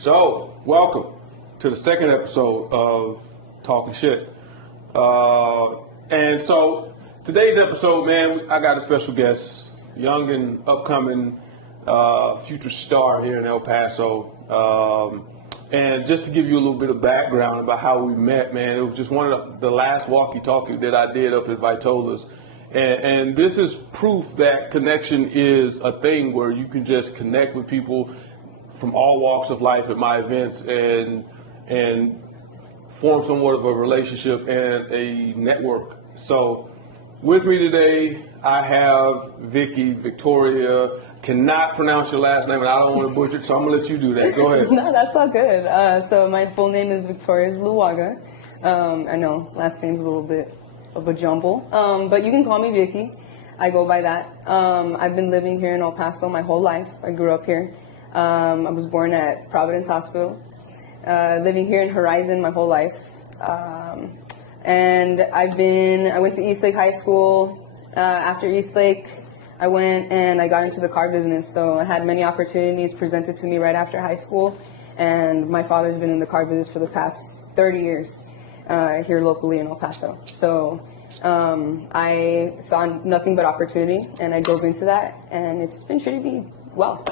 So, welcome to the second episode of Talking Shit. And so, today's episode, man, I got a special guest, young and upcoming future star here in El Paso. And just to give you a little bit of background about how we met, man, it was just one of the last walkie-talkie that I did up at Vitola's. And this is proof that connection is a thing where you can just connect with people from all walks of life at my events and form somewhat of a relationship and a network. So with me today, I have Victoria. Cannot pronounce your last name, and I don't want to butcher it, so I'm going to let you do that. Go ahead. No, that's all good. So my full name is Victoria Zuluaga. I know last name's a little bit of a jumble, but you can call me Vicky. I go by that. I've been living here in El Paso my whole life. I grew up here. I was born at Providence Hospital, living here in Horizon my whole life. And I went to East Lake High School. After East Lake, I went and I got into the car business. So I had many opportunities presented to me right after high school. And my father's been in the car business for the past 30 years here locally in El Paso. So I saw nothing but opportunity, and I dove into that, and it's been treating me well.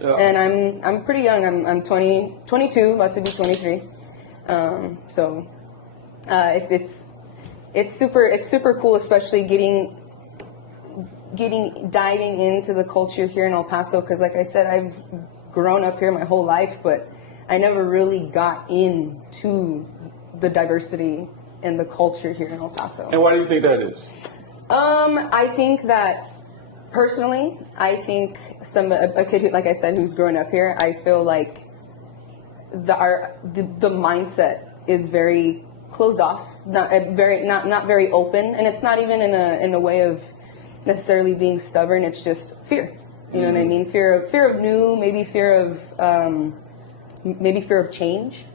Yeah. And I'm pretty young. I'm 22, about to be 23. So it's super cool, especially diving into the culture here in El Paso, because like I said, I've grown up here my whole life, but I never really got into the diversity and the culture here in El Paso. And why do you think that is? I think that personally, I think a kid who, like I said, who's growing up here, I feel like the mindset is very closed off, not very open, and it's not even in a way of necessarily being stubborn. It's just fear. You know what I mean? Fear of new, maybe fear of change.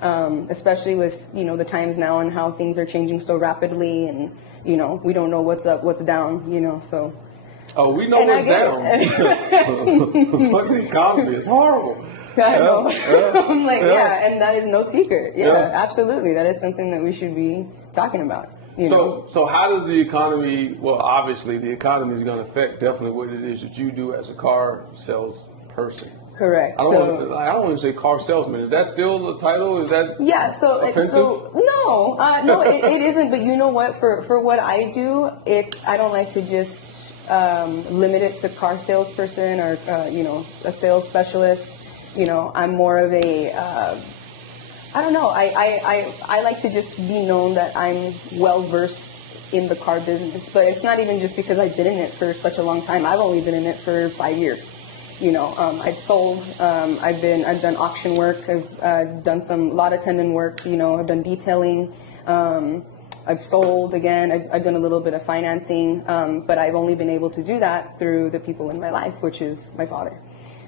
Especially with, the times now and how things are changing so rapidly, and, we don't know what's up, what's down, so. Oh, we know what's down. The fucking economy is horrible. I know. I'm like, and that is no secret. Yeah, absolutely. That is something that we should be talking about. So how does the economy, well, obviously the economy is going to affect definitely what it is that you do as a car sales person. Correct. I don't want to say car salesman. Is that still the title? Is that offensive? No, it isn't. But you know what? For what I do, I don't like to just limit it to car salesperson or a sales specialist. I'm more of a I don't know. I like to just be known that I'm well versed in the car business. But it's not even just because I've been in it for such a long time. I've only been in it for 5 years. I've sold, I've done auction work, I've done some lot attendant work, I've done detailing, I've sold again, I've done a little bit of financing, but I've only been able to do that through the people in my life, which is my father.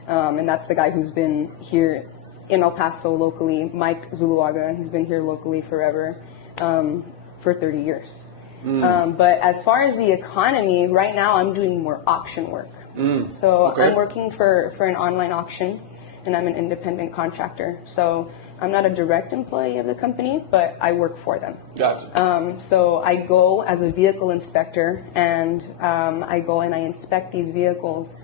And that's the guy who's been here in El Paso locally, Mike Zuluaga. He's been here locally forever, for 30 years. But as far as the economy, right now I'm doing more auction work. So I'm working for an online auction, and I'm an independent contractor. So I'm not a direct employee of the company, but I work for them. Gotcha. So I go as a vehicle inspector, and I go and I inspect these vehicles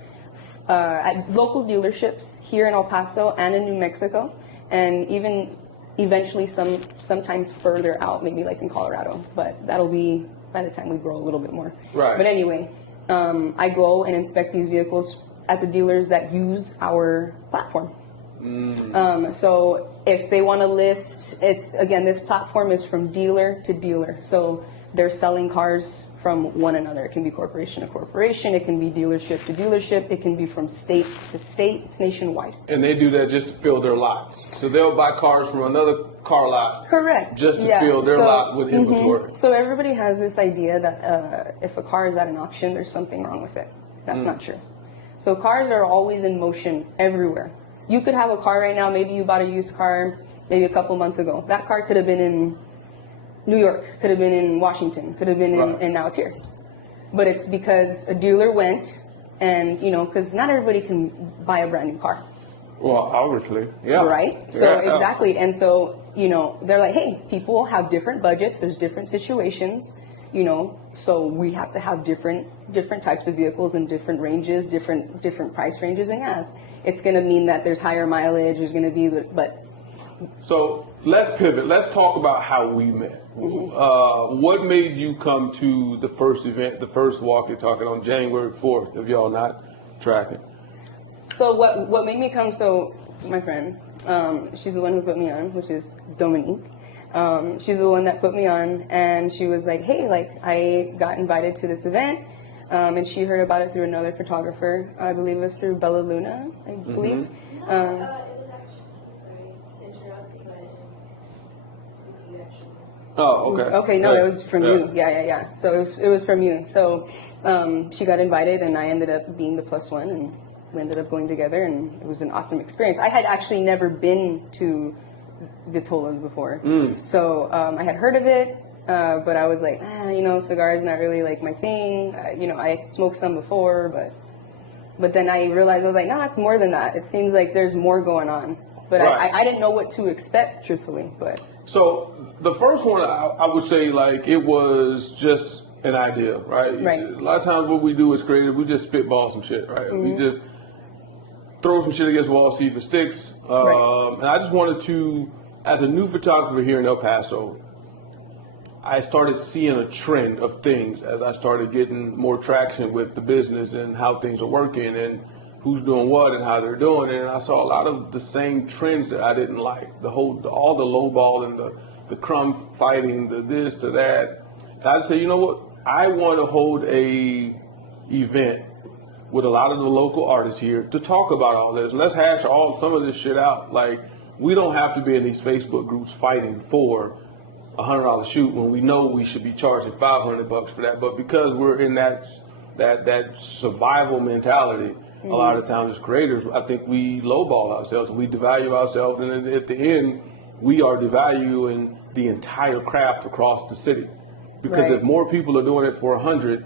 at local dealerships here in El Paso and in New Mexico, and even eventually sometimes further out, maybe like in Colorado. But that'll be by the time we grow a little bit more. Right. But anyway. I go and inspect these vehicles at the dealers that use our platform. So if they want to list, this platform is from dealer to dealer. So they're selling cars from one another. It can be corporation to corporation. It can be dealership to dealership. It can be from state to state. It's nationwide. And they do that just to fill their lots. So they'll buy cars from another car lot. Correct. Just to fill their lot with inventory. So everybody has this idea that if a car is at an auction, there's something wrong with it. That's not true. So cars are always in motion everywhere. You could have a car right now. Maybe you bought a used car maybe a couple months ago. That car could have been in New York, could have been in Washington, could have been in now it's here. But it's because a dealer went and, because not everybody can buy a brand new car. Well, obviously, yeah. Right? So Yeah. exactly. And so, you know, they're like, hey, people have different budgets, there's different situations, you know, so we have to have different types of vehicles and different ranges, different price ranges, and yeah, it's gonna mean that there's higher mileage, there's gonna be, but So let's pivot. Let's talk about how we met. What made you come to the first event, the first Walk You're Talking on January 4th, if y'all not tracking? so what made me come, so my friend, she's the one who put me on, which is Dominique. She's the one that put me on, and she was like, hey, like, I got invited to this event, and she heard about it through another photographer. I believe it was through Bella Luna, I believe. It was actually, sorry to interrupt, but it's you actually. Oh, okay. Okay, no, Right. it was from you. Yeah. So it was from you. So she got invited, and I ended up being the plus one, and we ended up going together, and it was an awesome experience. I had actually never been to Vitolas before, so I had heard of it, but I was like, you know, cigars not really like my thing. You know, I smoked some before, but then I realized I was like, no, it's more than that. It seems like there's more going on, but Right. I didn't know what to expect, truthfully. But So the first one, I would say, like, it was just an idea, right? Right. A lot of times what we do as creative, we just spitball some shit, right? We just throw some shit against the wall, see if it sticks. Right. And I just wanted to, as a new photographer here in El Paso, I started seeing a trend of things as I started getting more traction with the business and how things are working and who's doing what and how they're doing it. And I saw a lot of the same trends that I didn't like. All the low ball and the crumb fighting, the this to that. And I said, you know what? I want to hold a event with a lot of the local artists here to talk about all this. Let's hash some of this shit out. Like, we don't have to be in these Facebook groups fighting for $100 shoot when we know we should be charging $500 for that. But because we're in that survival mentality, a lot of times as creators, I think we lowball ourselves and we devalue ourselves, and then at the end, we are devaluing the entire craft across the city. Because Right. if more people are doing it for 100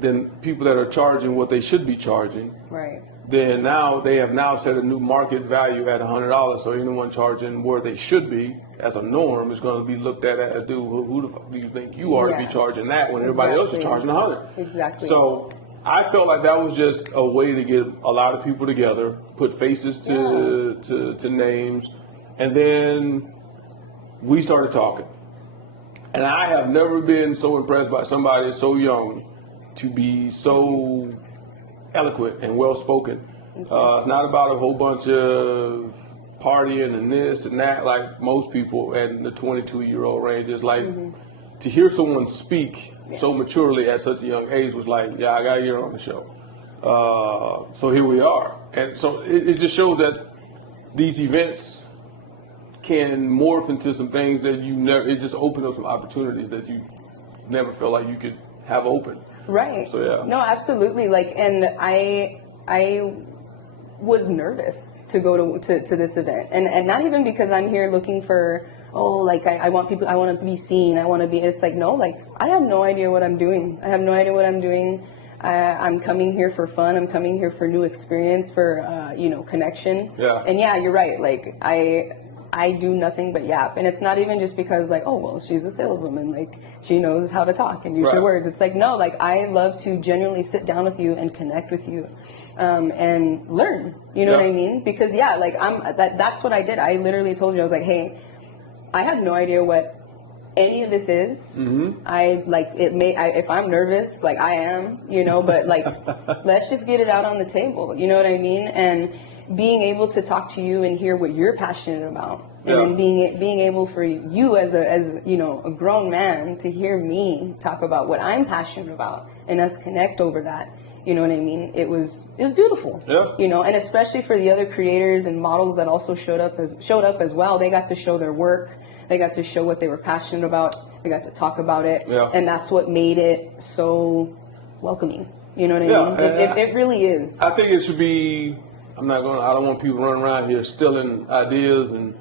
than people that are charging what they should be charging, right. then now they have now set a new market value at $100. So anyone charging where they should be as a norm is going to be looked at as, dude, who the fuck do you think you are to be Yeah. charging that when everybody else is Exactly. charging 100? Exactly. So I felt like that was just a way to get a lot of people together, put faces to names, and then we started talking. And I have never been so impressed by somebody so young to be so eloquent and well-spoken. It's not about a whole bunch of partying and this and that like most people in the 22-year-old range. It's like to hear someone speak so maturely at such a young age was like, yeah, I got to get her on the show. So here we are. And so it just shows that these events can morph into some things that you never, it just opens up some opportunities that you never felt like you could have open. Right. So, yeah. No, absolutely. Like, and I was nervous to go to this event, and not even because I'm here looking for, like I want people, I want to be seen, I want to be. It's like, no, like I have no idea what I'm doing. I have no idea what I'm doing. I'm coming here for fun. I'm coming here for new experience, for connection. Yeah. And yeah, you're right. Like I do nothing but yap, and it's not even just because like, oh well, she's a saleswoman, like she knows how to talk and use Right. her words. It's like, no, like I love to genuinely sit down with you and connect with you, and learn. You know Yeah. what I mean? Because yeah, like that's what I did. I literally told you, I was like, hey, I have no idea what any of this is. I like it may if I'm nervous, like I am, but like let's just get it out on the table. You know what I mean? And being able to talk to you and hear what you're passionate about, and then being able for you as a grown man to hear me talk about what I'm passionate about and us connect over that. You know what I mean? It was beautiful. Yeah. And especially for the other creators and models that also showed up as well. They got to show their work. They got to show what they were passionate about. They got to talk about it. Yeah. And that's what made it so welcoming. You know what I mean? It really is. I think it should be. I don't want people running around here stealing ideas and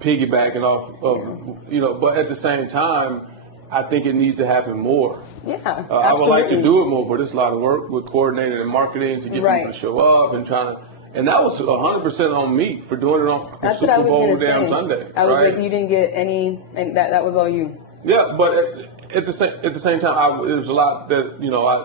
piggybacking off of, but at the same time, I think it needs to happen more. Yeah, I would like to do it more, but it's a lot of work with coordinating and marketing to get people to show up and trying to And that was 100% on me for doing it on That's Super what I was Bowl gonna damn say. Sunday. I was right? like, you didn't get any, and that was all you. Yeah, but at the same time, there's a lot that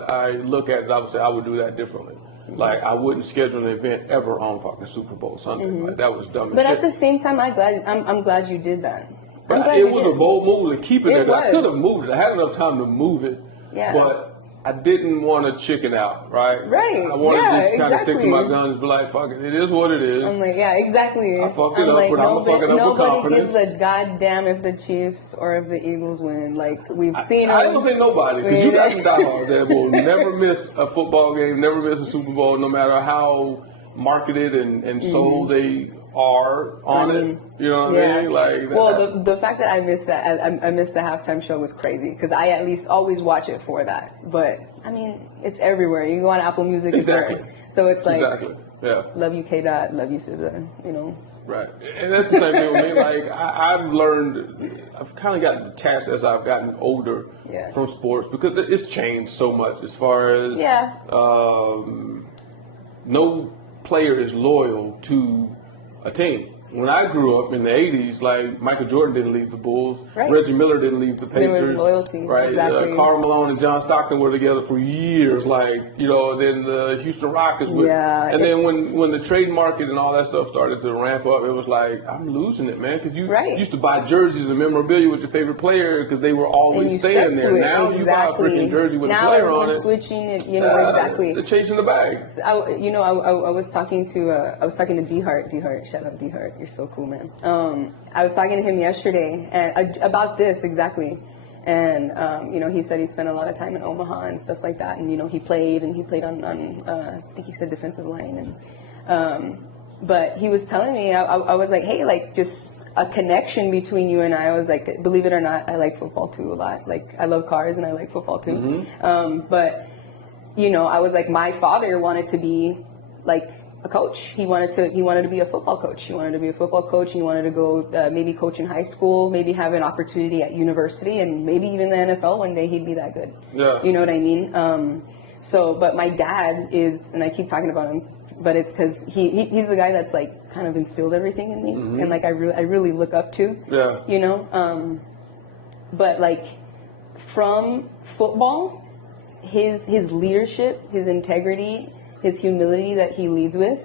I look at it. I would say I would do that differently. Like I wouldn't schedule an event ever on fucking Super Bowl Sunday. Like, that was dumb as But shit. at the same time, I'm glad you did that. I'm But glad it you was did. a bold move to keep it It there. I could have was. moved it. I had enough time to move it. Yeah. But I didn't want to chicken out, right? Right. I wanted Yeah, to just kind of stick to exactly. my guns and be like, fuck it. It is what it is. I'm like, yeah, exactly. I fucked it I'm up, like, but I'm gonna fuck it up with nobody confidence. gives a goddamn if the Chiefs or if the Eagles win. Like we've seen I them. ain't gonna say nobody, because you got some diehards that will never miss a football game, never miss a Super Bowl, no matter how marketed and sold they are on it. You know what I mean? Like, well, the fact that I missed that, I missed the halftime show was crazy because I at least always watch it for that. But I mean, it's everywhere. You go on Apple Music, Exactly. It's there. So it's like, exactly. Yeah. love you K Dot, love you SZA. You know. Right. And that's the same thing with me. Like, I've learned, I've kind of gotten detached as I've gotten older from sports because it's changed so much as far as no player is loyal to a team. When I grew up in the 80s, like Michael Jordan didn't leave the Bulls, Reggie Miller didn't leave the Pacers. There was loyalty, right? exactly. Karl Malone and John Stockton were together for years, like, then the Houston Rockets would, and then when the trade market and all that stuff started to ramp up, it was like, I'm losing it, man, because you used to buy jerseys and memorabilia with your favorite player because they were always staying there. Now you buy a freaking jersey with a player on it. Switching it, exactly. They're chasing the bag. I was talking to D Hart. Shout out D Hart. You're so cool, man. I was talking to him yesterday and about this exactly, and he said he spent a lot of time in Omaha and stuff like that, and he played on I think he said defensive line, and but he was telling me I was like, hey, like just a connection between you and I was like, believe it or not, I like football too a lot. Like I love cars and I like football too, but I was like, my father wanted to be like a coach. He wanted to be a football coach. He wanted to go maybe coach in high school, maybe have an opportunity at university, and maybe even the NFL one day he'd be that good. Yeah. You know what I mean? But my dad is, and I keep talking about him, but it's because he's the guy that's like kind of instilled everything in me, and like I really look up to. Yeah. But like from football, his leadership, his integrity, his humility that he leads with,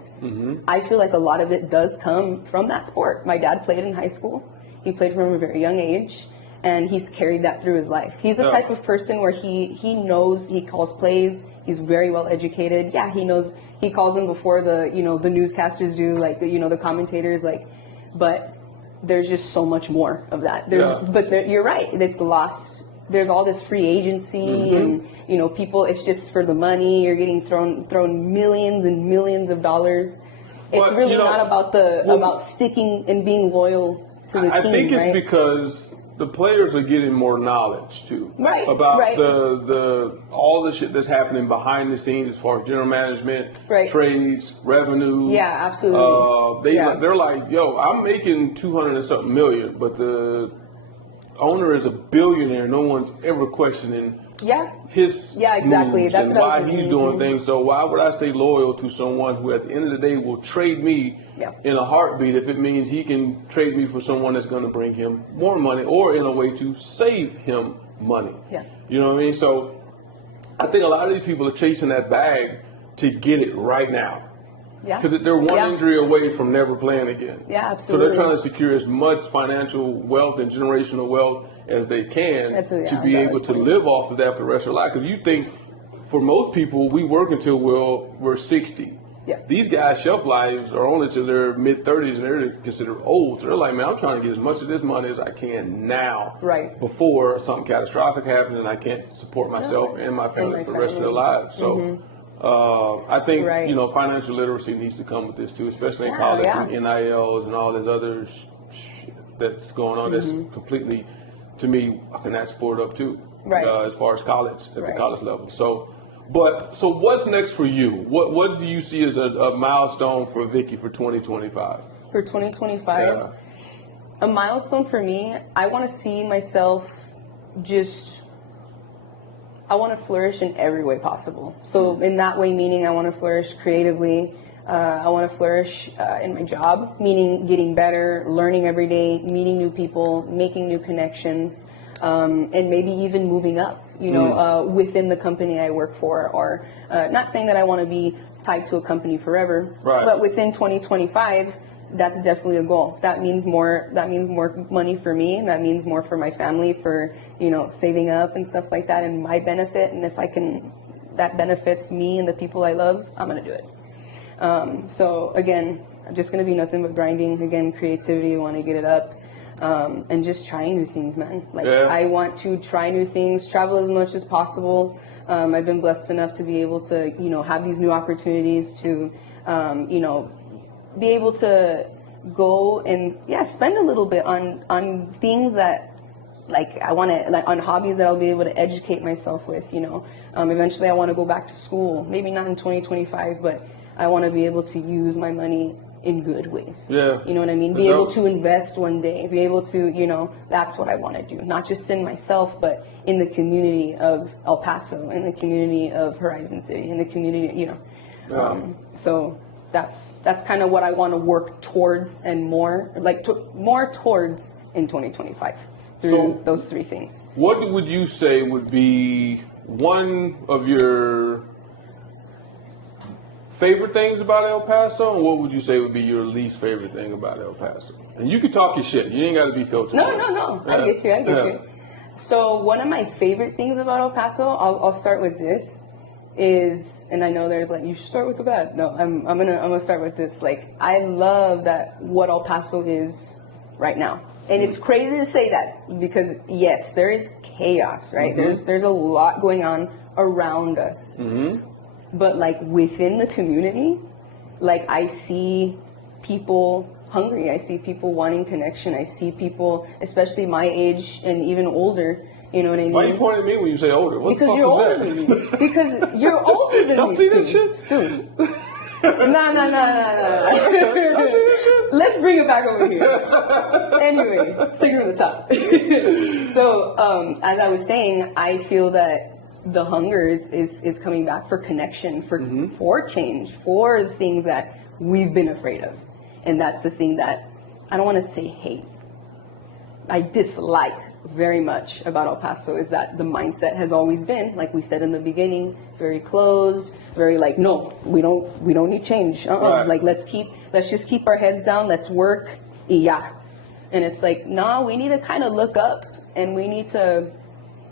I feel like a lot of it does come from that sport. My dad played in high school. He played from a very young age, and he's carried that through his life. He's the type of person where he knows, he calls plays, he's very well educated. Yeah, he knows, he calls them before the newscasters do, like, the commentators, like, but there's just so much more of that. You're right, it's lost. There's all this free agency and people, it's just for the money. You're getting thrown millions and millions of dollars. It's really not about sticking and being loyal to the team. I think it's because the players are getting more knowledge too. About the all the shit that's happening behind the scenes as far as general management, trades, revenue. Yeah, absolutely. They're like, yo, I'm making 200 and something million, but the owner is a billionaire. No one's ever questioning his moves That's and why he's doing things. So why would I stay loyal to someone who at the end of the day will trade me in a heartbeat if it means he can trade me for someone that's going to bring him more money or in a way to save him money? You know what I mean? So I think a lot of these people are chasing that bag to get it right now. Because they're one injury away from never playing again. Yeah, absolutely. So they're trying to secure as much financial wealth and generational wealth as they can to be able to live off of that for the rest of their life. Because you think, for most people, we work until we're 60. Yeah. These guys' shelf lives are only to their mid-30s, and they're considered old. So they're like, man, I'm trying to get as much of this money as I can now, before something catastrophic happens and I can't support myself and my family for the rest of their lives. So. I think financial literacy needs to come with this too, especially in college and NILs and all this other shit that's going on. That's completely, to me, fucking that sport up too. As far as college, at the college level. So what's next for you? What do you see as a milestone for Vicky for 2025? For 2025, a milestone for me, I want to see myself I want to flourish in every way possible. So in that way, meaning I want to flourish creatively. I want to flourish in my job, meaning getting better, learning every day, meeting new people, making new connections, and maybe even moving up, within the company I work for. Or not saying that I want to be tied to a company forever, right. But within 2025, that's definitely a goal. That means more money for me. That means more for my family, for, saving up and stuff like that, and my benefit. And if that benefits me and the people I love, I'm going to do it. So again, I'm just going to be nothing but grinding. Again, creativity, want to get it up, and just trying new things, man. I want to try new things, travel as much as possible. I've been blessed enough to be able to, have these new opportunities to, be able to go and spend a little bit on things that, I want to, on hobbies that I'll be able to educate myself with. Eventually I want to go back to school, maybe not in 2025, but I want to be able to use my money in good ways. Yeah. You know what I mean? Be able to invest one day, be able to, that's what I want to do. Not just in myself, but in the community of El Paso, in the community of Horizon City, in the community, so that's kind of what I want to work towards, and more towards in 2025 through those three things. What would you say would be one of your favorite things about El Paso, and what would you say would be your least favorite thing about El Paso? And you can talk your shit. You ain't got to be filtered. No. Yeah. I get you. So one of my favorite things about El Paso, I'll start with this, is, and I know there's you should start with the bad. No, I'm gonna start with this. I love that what El Paso is right now. And it's crazy to say that, because yes, there is chaos, right? Mm-hmm. There's a lot going on around us. Mm-hmm. But within the community, I see people hungry. I see people wanting connection. I see people, especially my age and even older. You know what I mean? Why are you pointing at me when you say older? What because the fuck you're older is that? than me. Because you're older than Y'all me. see this shit? Stu. No. Let's bring it back over here. Anyway, sticking to the top. So, as I was saying, I feel that the hunger is coming back for connection, for change, for the things that we've been afraid of. And that's the thing that I don't want to say hate. I dislike very much about El Paso, is that the mindset has always been, like we said in the beginning, very closed, very no, we don't need change. Right. Let's just keep our heads down, let's work, yeah. And it's nah, we need to kind of look up, and we need to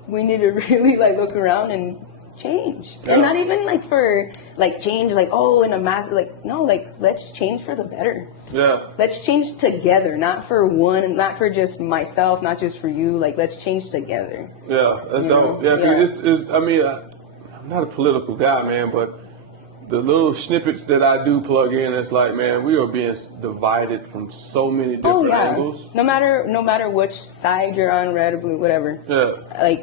really look around and change. Yeah. And not even for change in a mass, no, let's change for the better. Yeah. Let's change together, not for one, not for just myself, not just for you. Let's change together. Yeah, that's dope. Yeah, yeah. I'm not a political guy, man, but the little snippets that I do plug in, it's man, we are being divided from so many different angles. No matter which side you're on, red or blue, whatever. Yeah.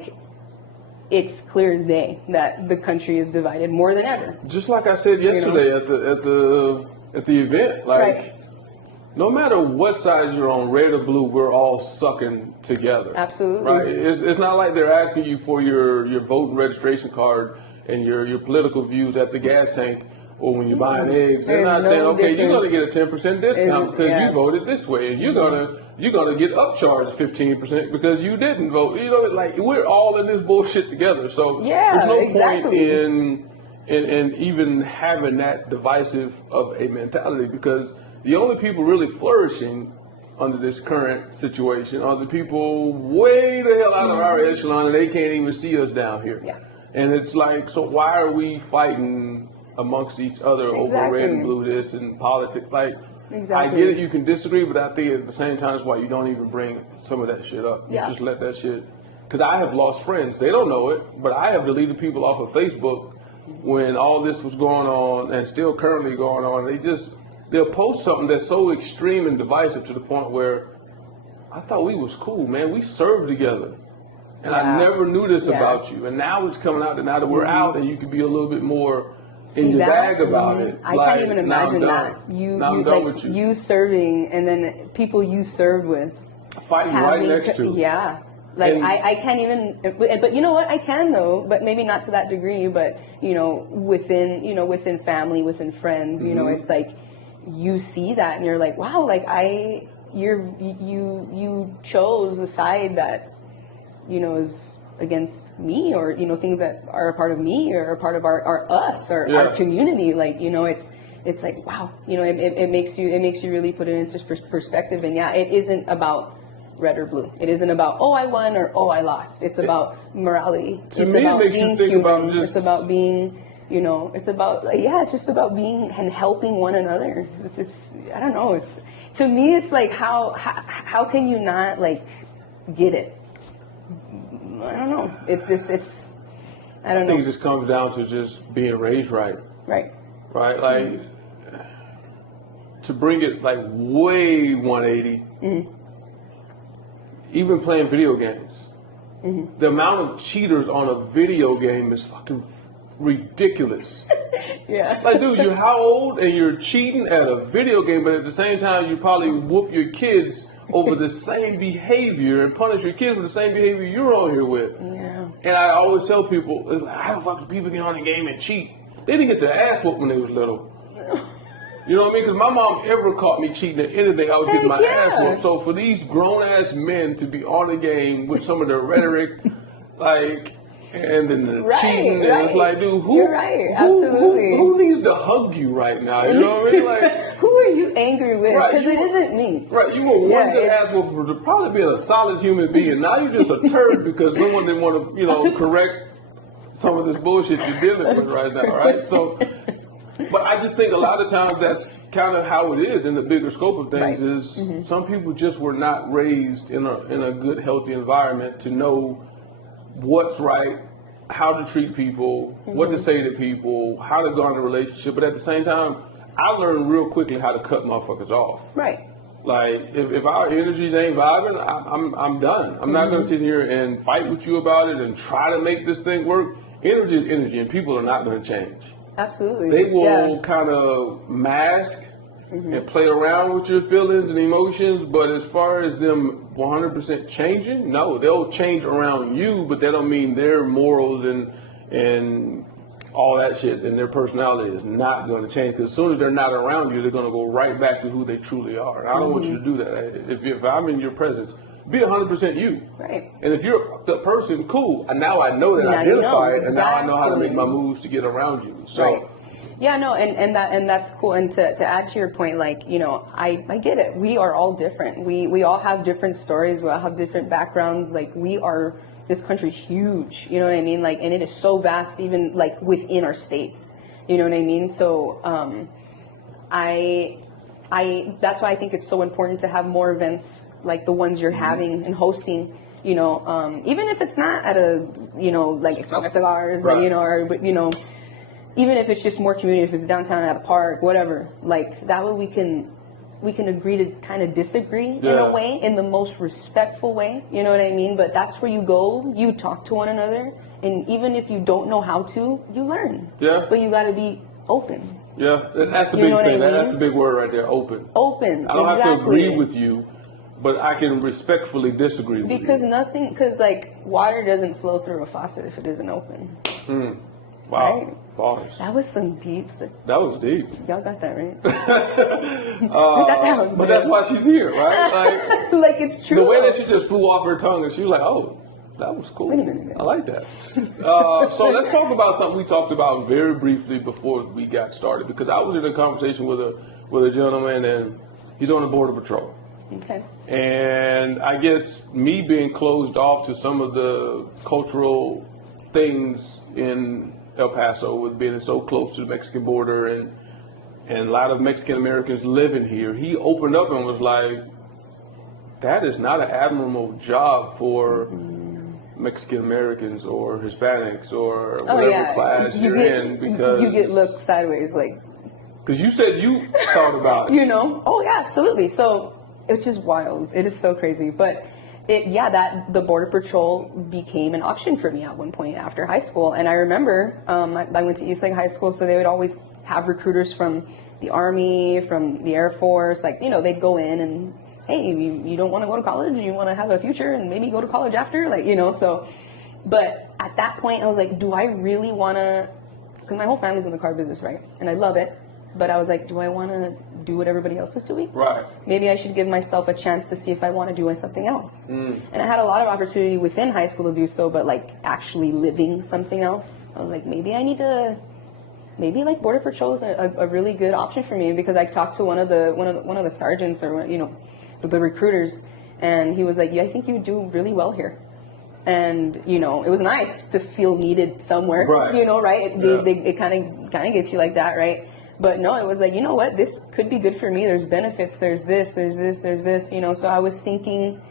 It's clear as day that the country is divided more than ever. Just like I said yesterday at the event, right. No matter what side you're on, red or blue, we're all sucking together. Absolutely. Right? It's not like they're asking you for your vote and registration card and your political views at the gas tank or when you're buying eggs. They're not saying, okay, you're going to get a 10% discount because you voted this way, and you're gonna get upcharged 15% because you didn't vote. We're all in this bullshit together. So there's no point in even having that divisive of a mentality, because the only people really flourishing under this current situation are the people way the hell out of our echelon, and they can't even see us down here. Yeah. And it's so why are we fighting amongst each other over red and blue this and politics? Exactly. I get it, you can disagree, but I think at the same time it's why you don't even bring some of that shit up. You just let that shit, because I have lost friends. They don't know it, but I have deleted people off of Facebook when all this was going on and still currently going on. They'll post something that's so extreme and divisive to the point where I thought we was cool, man. We served together. And I never knew this about you. And now it's coming out, that now that we're out, and you can be a little bit more in your bag about it. I can't even imagine that. You serving, and then people you served with fighting right next to. Yeah. Like And- I can't even, but you know what? I can though, but maybe not to that degree. But within family, within friends, it's like you see that and you're like, wow, like you chose a side that is against me, or things that are a part of me or a part of our us or our community. Like it's like, wow, it makes you really put it into perspective. And yeah, it isn't about red or blue. It isn't about, oh, I won or oh, I lost. It's about morality. To me, it makes you think about just. It's about being, it's about, it's just about being and helping one another. It's I don't know. To me, it's like how can you not like get it? I don't know. I don't know. I think it just comes down to just being raised right. Right. Right? Like, to bring it like way 180, even playing video games. The amount of cheaters on a video game is fucking ridiculous. Yeah. Like, dude, you're how old and you're cheating at a video game, but at the same time, you probably whoop your kids over the same behavior and punish your kids for the same behavior you're on here with. Yeah. And I always tell people, how the fuck do people get on the game and cheat? They didn't get their ass whooped when they was little. You know what I mean? Because my mom ever caught me cheating at anything, I was getting my ass whooped. So for these grown-ass men to be on the game with some of their rhetoric, like, and then the cheating, and it's like, dude, You're right, absolutely. Who needs to hug you right now? You know what I mean? Like, who are you angry with? Right, Because it isn't me. Right, you were one good ass whooping for probably being a solid human being. Now you're just a turd because someone didn't want to, correct some of this bullshit you're dealing with right now, right? So, but I just think a lot of times that's kind of how it is in the bigger scope of things. Is some people just were not raised in a good, healthy environment to know what's right, how to treat people, what to say to people, how to go in a relationship. But at the same time, I learned real quickly how to cut motherfuckers off. Right. Like, if our energies ain't vibing, I'm done. I'm not going to sit here and fight with you about it and try to make this thing work. Energy is energy, and people are not going to change. Absolutely. They will kind of mask and play around with your feelings and emotions, but as far as them 100% changing, no, they'll change around you, but that don't mean their morals and all that shit and their personality is not going to change, because as soon as they're not around you, they're going to go right back to who they truly are. And I don't want you to do that. If I'm in your presence, be 100% you. Right. And if you're a fucked up person, cool. And now I know that I identify it, and now I know how to make my moves to get around you. So. Right. Yeah, no, and that's cool. And to add to your point, like, I get it. We are all different. We all have different stories. We all have different backgrounds. Like, this country's huge. You know what I mean? Like, and it is so vast, even like within our states. You know what I mean? So, that's why I think it's so important to have more events like the ones you're having and hosting. Even if it's not at a, like smoking cigars, right. or even if it's just more community, if it's downtown at a park, whatever, like that way we can agree to kind of disagree in a way, in the most respectful way, you know what I mean? But that's where you go, you talk to one another, and even if you don't know how to, you learn. Yeah. But you got to be open. Yeah, that's the big thing. That's the big word right there, open. Open, I don't have to agree with you, but I can respectfully disagree with you. Because like water doesn't flow through a faucet if it isn't open. Wow. Right? Bars. That was some deep stuff. That was deep. Y'all got that right. But that's why she's here, right? Like, like it's true. The way that she just flew off her tongue, and she was like, "Oh, that was cool. Wait a minute. I like that." So let's talk about something we talked about very briefly before we got started, because I was in a conversation with a gentleman, and he's on the Border Patrol. Okay. And I guess me being closed off to some of the cultural things in El Paso, with being so close to the Mexican border and a lot of Mexican Americans living here, he opened up and was like, that is not an admirable job for Mexican Americans or Hispanics or whatever class you're in, because you get looked sideways, like, because you said you thought about it. Oh yeah, absolutely. So, which is wild. It is so crazy. But that the Border Patrol became an option for me at one point after high school. And I remember I went to Eastlake High School, so they would always have recruiters from the Army, from the Air Force. Like, they'd go in and, hey, you don't want to go to college, you want to have a future and maybe go to college after, like, you know, so, but at that point I was like, do I really want to, because my whole family's in the car business, right? And I love it, but I was like, do I want to do what everybody else is doing? Right. Maybe I should give myself a chance to see if I want to do something else. And I had a lot of opportunity within high school to do so, but like actually living something else, I was like, maybe I need to, maybe like Border Patrol is a really good option for me, because I talked to one of the sergeants, or, you know, the recruiters, and he was like, yeah, I think you do really well here. And, you know, it was nice to feel needed somewhere, right. You know, right? It kind of gets you like that, right? But no, it was like, you know what, this could be good for me. There's benefits, there's this, you know. So I was thinking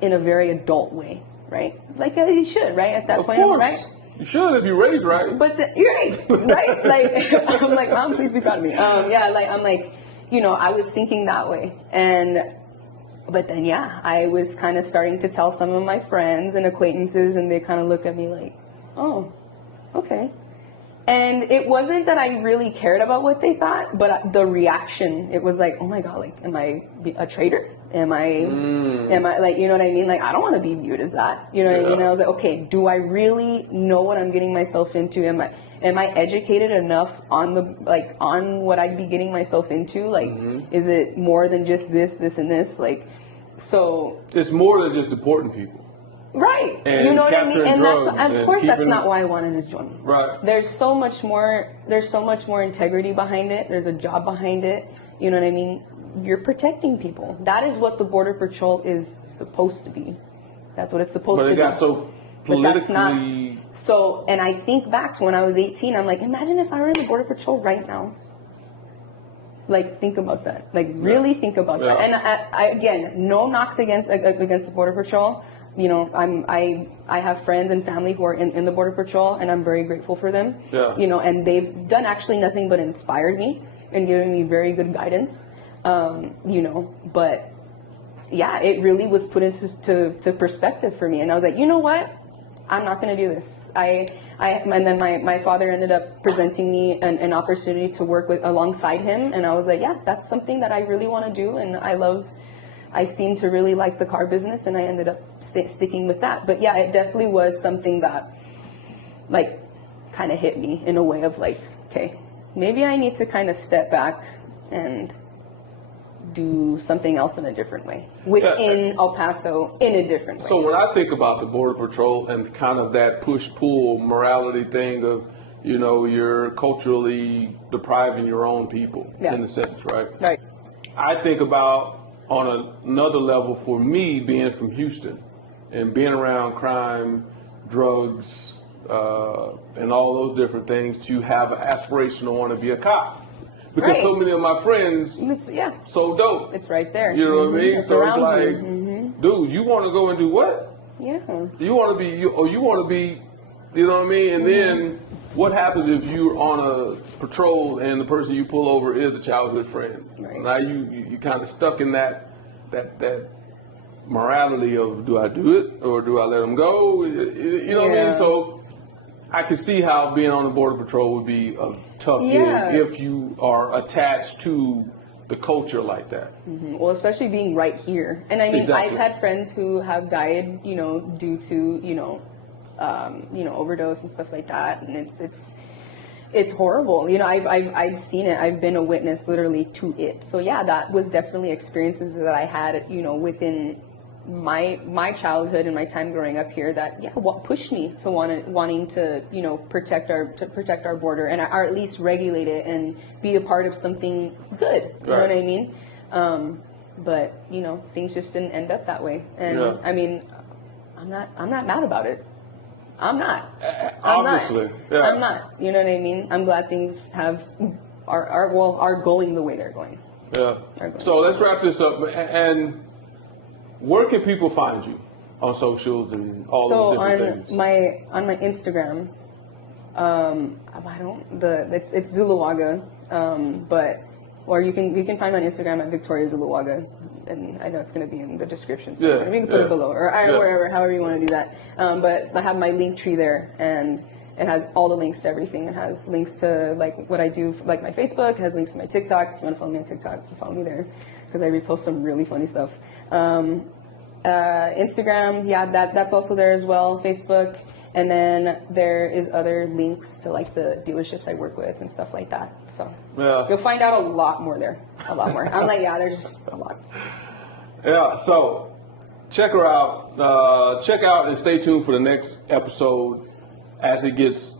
in a very adult way, right? Like you should, right? At that point, course. right? You should if you raised right. But you're right, right? Like, I'm like, Mom, please be proud of me. Yeah, like, I'm like, you know, I was thinking that way. But then, yeah, I was kind of starting to tell some of my friends and acquaintances, and they kind of look at me like, oh, okay. And it wasn't that I really cared about what they thought, but the reaction, it was like, oh my God, like, am I a traitor? Am I like, you know what I mean? Like, I don't want to be viewed as that. You know what I mean? And I was like, okay, do I really know what I'm getting myself into? Am I educated enough on on what I'd be getting myself into? Like, is it more than just this, and this? Like, so. It's more than just deporting people. Right. And you know what I mean? And of course that's not why I wanted to join. Right. There's so much more integrity behind it. There's a job behind it. You know what I mean? You're protecting people. That is what the Border Patrol is supposed to be. That's what it's supposed to be. But it got so politically. But that's not. So, and I think back to when I was 18, I'm like, imagine if I were in the Border Patrol right now. Like, think about that. Like, really think about that. And I again, no knocks against the Border Patrol. You know, I have friends and family who are in the Border Patrol, and I'm very grateful for them. Yeah. You know, and they've done actually nothing but inspired me and given me very good guidance. You know, but yeah, it really was put into perspective for me, and I was like, you know what? I'm not going to do this. And then my father ended up presenting me an opportunity to work alongside him, and I was like, yeah, that's something that I really want to do, and I seem to really like the car business, and I ended up sticking with that. But yeah, it definitely was something that, like, kind of hit me in a way of like, okay, maybe I need to kind of step back and do something else in a different way within El Paso in a different way. So when I think about the Border Patrol and kind of that push-pull morality thing of, you know, you're culturally depriving your own people in a sense, right? Right. I think about on another level for me being from Houston and being around crime, drugs, and all those different things to have an aspiration to want to be a cop. Because so many of my friends, so dope. It's right there. You know what I mean? So it's like, you. dude, you want to go and do what? Yeah. You want to be, you want to be, you know what I mean? And then what happens if you're on a patrol and the person you pull over is a childhood friend? Right. Now you kind of stuck in that morality of, do I do it or do I let them go? You know what I mean? So I could see how being on the Border Patrol would be a tough gig if you are attached to the culture like that. Well, especially being right here. And I mean, I've had friends who have died, you know, due to, overdose and stuff like that. And it's horrible. You know, I've seen it. I've been a witness literally to it. So yeah, that was definitely experiences that I had, you know, within my childhood and my time growing up here that what pushed me to wanting to, you know, protect our border and or at least regulate it and be a part of something good. You know what I mean? But you know, things just didn't end up that way. And I mean, I'm not mad about it. I'm not. Obviously. Yeah. I'm not. You know what I mean? I'm glad things are going the way they're going. Yeah. So let's wrap this up. And where can people find you on socials and all those different things? So on my Instagram, it's Zuluaga, or you can find me on Instagram at Victoria Zuluaga, and I know it's going to be in the description, so you can put it below or wherever, however you want to do that. But I have my link tree there, and it has all the links to everything. It has links to like what I do, like my Facebook. It has links to my TikTok. If you want to follow me on TikTok, you follow me there. because I repost some really funny stuff. Instagram, yeah, that's also there as well. Facebook, and then there is other links to like the dealerships I work with and stuff like that. So Yeah. you'll find out a lot more there, a lot more. I'm like, yeah, there's just a lot. Yeah, so check her out. Check out and stay tuned for the next episode as it gets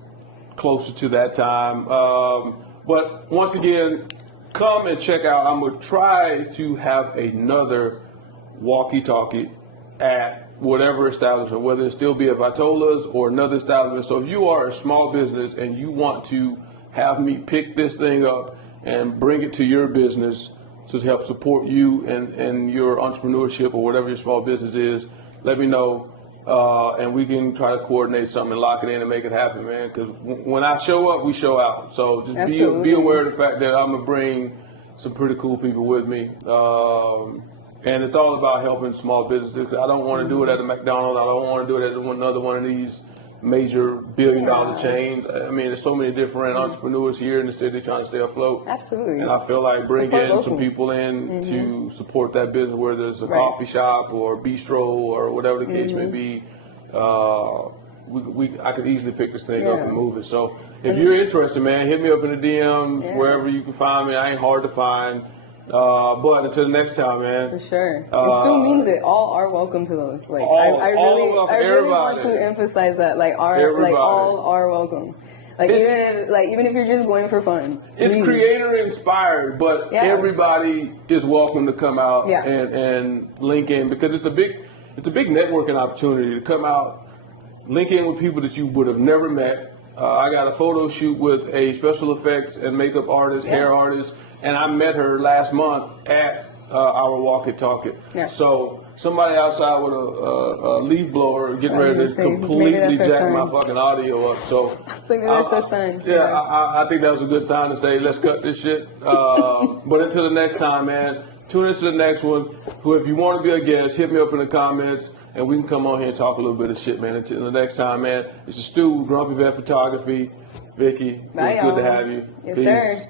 closer to that time. But once again, come and check out. I'm going to try to have another walkie-talkie at whatever establishment, whether it still be at Vitola's or another establishment. So if you are a small business and you want to have me pick this thing up and bring it to your business to help support you and your entrepreneurship or whatever your small business is, let me know, and we can try to coordinate something and lock it in and make it happen, man. Because when I show up, we show out. So just be aware of the fact that I'm going to bring some pretty cool people with me. And it's all about helping small businesses. I don't want to do it at a McDonald's. I don't want to do it at another one of these major billion-dollar chains. I mean, there's so many different entrepreneurs here in the city trying to stay afloat. Absolutely. And I feel like bringing some people in to support that business, whether it's a coffee shop or bistro or whatever the case may be. I could easily pick this thing up and move it. So if you're interested, man, hit me up in the DMs, wherever you can find me. I ain't hard to find. But until the next time, man. For sure. It still means it. All are welcome to those. Like I really want to emphasize that. Like all are welcome. Like even if you're just going for fun. It's creator inspired, but everybody is welcome to come out and link in, because it's a big networking opportunity to come out, link in with people that you would have never met. I got a photo shoot with a special effects and makeup artist, hair artist, and I met her last month at our walkie-talkie. Yeah. So somebody outside with a leaf blower getting ready to completely jack my fucking audio up. So maybe that's our sign. Yeah, I think that was a good sign to say, let's cut this shit. But until the next time, man, tune into the next one. If you want to be a guest, hit me up in the comments, and we can come on here and talk a little bit of shit, man. Until the next time, man, it's Stu, Grumpy Vet Photography. Vicky, it's good to have you. Yes, Peace. sir.